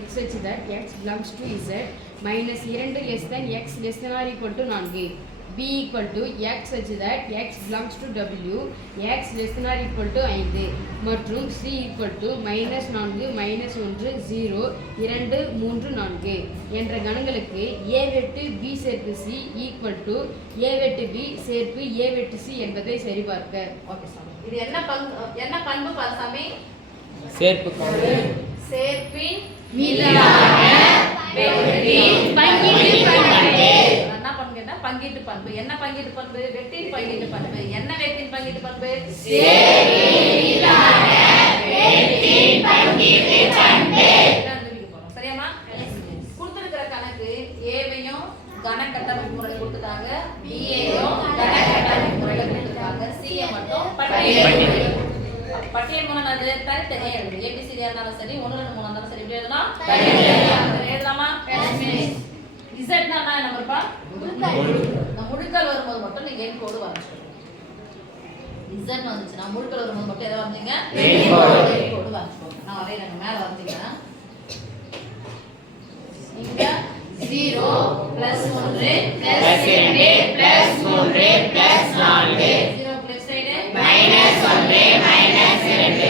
x such that x belongs to z minus 2 less than x less than or equal to 4. b equal to x such that x belongs to w x less than or equal to 5 மற்றும் c equal to minus 4 minus 1 0 2 3 4 என்ற கணங்களுக்கு a வெட்டு b சேர்ப்பு c equal to a வெட்டு b சேர்ப்பு a வெட்டு c என்பதை சரிபார்க்க. Okay சாமி. இது என்ன பண்பு பாசாமி? சேர்ப்பு பண்பு. சேர்ப்பின் மீதான வெட்டின் பங்கீட்டு பண்பு. என்ன பண்புன்னா பங்கீட்டு பண்பு. என்ன பங்கீட்டு பண்பு? வெட்டின் பங்கீட்டு பண்பு. என்ன வெட்டின் பங்கீட்டு பண்பு? சேர்ப்பின் மீதான வெட்டின் பங்கீட்டு பண்பு. சரியாமா? கொடுத்திருக்கிற கணக்கு ஏவையும் கணக்கட்டமைப்பு முறை கொடுத்துட்டாங்க, பிஏயும் கணக்கட்டமைப்பு முறையில கொடுத்துட்டாங்க, சிஏ மட்டும் பட்டியல் மூலம் அது தனித்தனியா எழுது. ஏபிசிடி இருந்தாலும் சரி 1 2 3 இருந்தாலும் சரி எப்படி எழுதலாம்? எழுதலாமா? இசட்னா என்ன நம்பர்ப்பா? இந்த முழுக்கள் வரும்போது மட்டும் நீங்க எண் கோடு வரைஞ்சுக்கணும். இசட் வந்துச்சுன்னா முழுக்கள் வரும்போது மட்டும் எதை வரைஞ்சீங்க? எண் கோடு வரைஞ்சுக்கோங்க. நான் வரையறேன், மேல வரைஞ்சீங்க. இங்க 0 + 1 + 2 + 3 + 4 0 + சைடு -1 -2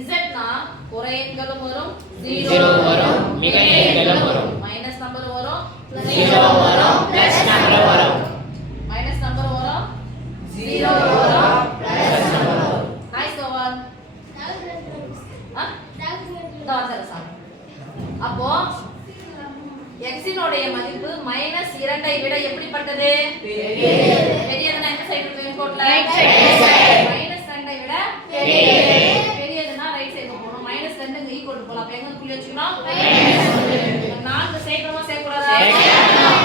இசட்னா குறை எண்களும் வரும், 0 வரும், மிகை எண்களும் வரும், மைனஸ் நம்பர் வரும், 0 வரும், பிளஸ் நம்பர் வரும், மைனஸ் நம்பர் வரும், 0 வரும், பிளஸ் நம்பர் வரும். Nice over. அப்போ x இனுடைய மதிப்பு -2 ஐ விட எப்படிப்பட்டது? பெரியதுனா என்ன சைடு இருக்கு கோட்ல? Right side. -2 ஐ விட பெரியதுனா ரைட் சைடு போறோம். -2 இங்க ஈக்குவல் போலாம். அப்ப எங்க புள்ளி வச்சுக்கணும்? 4 சேர்க்கறோமா சேர்க்கக்கூடாதா?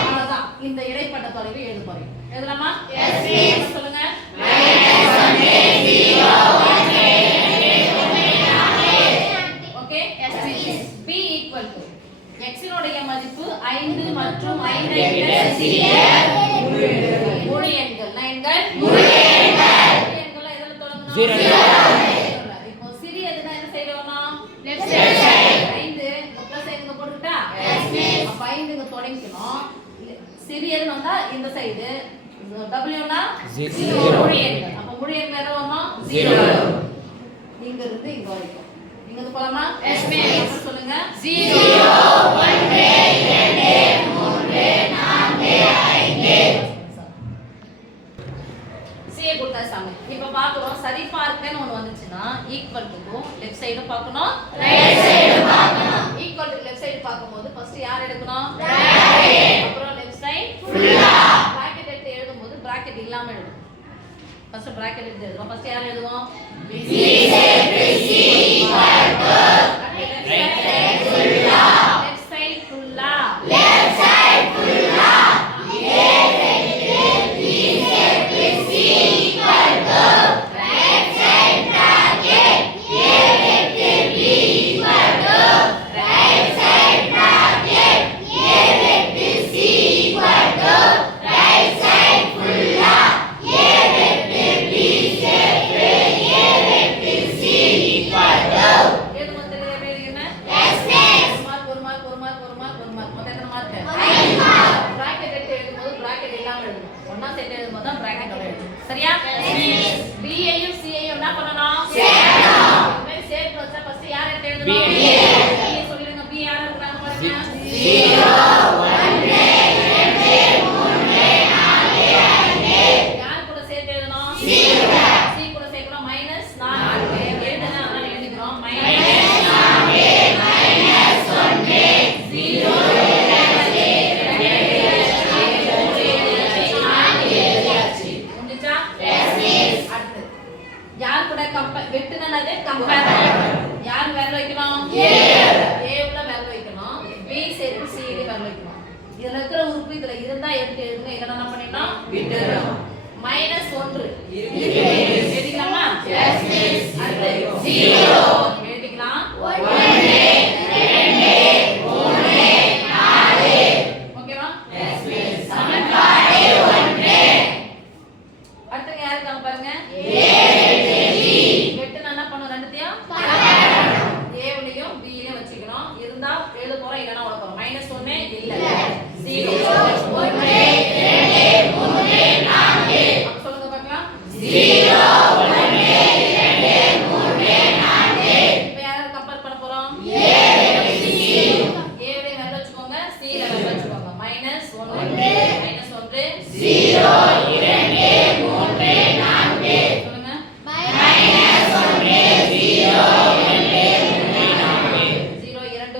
அவ்வளவுதான். இந்த இடைப்பட்ட தொலைவை எழுத போறீங்க. எழுதலாமா? Yes please. சொல்லுங்க. Okay yes please. b equal to x இனுடைய மதிப்பு 5 மற்றும் 5 ஐ விட சிறிய முழு எண்கள். முழு எண்கள் எதுல தொடங்கணும்? 0. இப்போ சிறியதுனா என்ன சைடு வரணும்? Left side. 5 பிளஸ் எங்க போட்டுட்டா? Yes miss. அப்ப 5 இங்க தொடங்கிக்கணும். சிறியது வந்தா இந்த சைடு, w னா 0 முழு எண்கள். அப்ப முழு எண் எது வரணும்? 0. இங்க இருந்து இங்க வரைக்கும். இங்க இருந்து போலாமா? Yes miss. சொல்லுங்க. 0 1 2 3 4 5 சிஏ கொடுத்தா சாமி. இப்போ பாக்குறோம் சரிபார்க்கன்னு ஒன்னு வந்துச்சுன்னா ஈக்குவல் டு லெஃப்ட் சைடு பார்க்கணும், ரைட் சைடு பார்க்கணும். ஈக்குவல் டு லெஃப்ட் சைடு பாக்கும்போது ஃபர்ஸ்ட் யார் எடுக்கணும்? பிராக்கெட். அப்புறம் லெஃப்ட் சைடு ஃபுல்லா. பிராக்கெட் எடுத்து எழுதும்போது பிராக்கெட் இல்லாம எழுதணும். ஃபர்ஸ்ட் பிராக்கெட் எடுத்து எழுதுவோம். ஃபர்ஸ்ட் யார் எழுதுவோம்? b சேர்ப்பு c equal to right side ஃபுல்லா. லெஃப்ட் சைடு ஃபுல்லா. லெஃப்ட் சைடு ஃபுல்லா. a வெட்டு b சேர்ப்பு c equal to right side bracket a வெட்டு b equal to right side bracket a வெட்டு c equal to right side ஃபுல்லா. a வெட்டு b சேர்ப்பு a வெட்டு c ஈக்குவல் டு இது மொத்தம் என்ன? Yes miss. ஒரு மார்க் மொத்தம் எத்தனை மார்க்? 5 மார்க். பிராக்கெட் எடுத்து எழுதும்போது பிராக்கெட் இல்லாம எழுதணும். ஒண்ணா சேர்த்து எழுதும்போது தான் பிராக்கெட்டோட எழுதணும். சரியா? எஸ். b ஐயும் c ஐயும் என்ன பண்ணனும்? சேர்க்கணும். இந்த மாதிரி சேர்த்து வச்சா ஃபர்ஸ்ட் யார் எடுத்து எழுதணும்? b சொல்லுங்க. b யார் இருக்காங்க பாருங்க. 0 1 2 3 4 5 யார் கூட சேர்த்து எழுதணும்? c கூட சேர்க்கணும். -4 எழுதுனா அதனால எழுதிக்கிறோம். -4 -1 0 யார் கூட வெட்டுனது கம்பேர் யார் வேல்யூ வைக்கணும்? a உள்ள வேல்யூ வைக்கணும். b சேர்த்து c ல வேல்யூ வைக்கணும். இதுல இருக்கிற உறுப்பு இதுல இருந்தா எடுத்து எழுதுங்க. இல்லனா என்ன பண்ணிடலாம்? விட்டுறோம். -1 எழுதிக்கலாமா? Yes miss. அடுத்து 0 எழுதிக்கலாம். 1 2 3 4 ஓகேவா? Yes miss. சமன்பாடு 1 அடுத்து யார் இருக்காங்க பாருங்க. வெட்டுனா என்ன பண்ணணும்? ரெண்டுத்தையும் a வுலயும் b லயும் வச்சுக்கணும். A உடைய வேல்யூ வச்சுக்கோங்க, C ல வேல்யூ வச்சுக்கோங்க. -1 -1 0 2 3 4 சொல்லுங்க. -1 0 2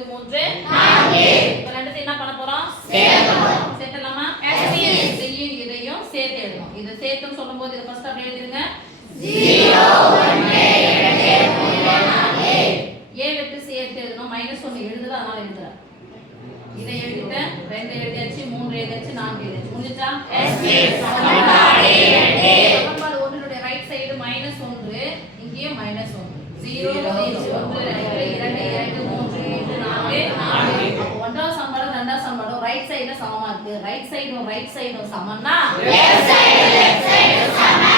3 4 இப்ப ரெண்டுத்தையும் என்ன பண்ண போறோம்? சேர்த்தலாமா? இதையும் இதையும் சேர்த்து எழுதணும். இதை சேர்த்துன்னு சொல்லும்போது இதை ஃபர்ஸ்ட் அப்படியே எழுதிருங்க. 0 1 2 3 4 A வெட்டு C எடுத்து எழுதணும். -1 எழுதுல அதனால எழுதுறேன். இதை எழுதிட்டேன். 2 எழுதியாச்சு, 3 எழுதியாச்சு, 4 எழுதியாச்சு. முடிஞ்சா? சமன்பாடு 1 உடைய ரைட் சைடு -1 இங்கேயும் -1 0 1 2 2 3 4 அப்போ ஒன்றாவது சமன்பாடு இரண்டாவது சமன்பாடு ரைட் சைடுல சமமா இருக்கு. ரைட் சைடும் சமம்னா லெஃப்ட் சைடு சமம்.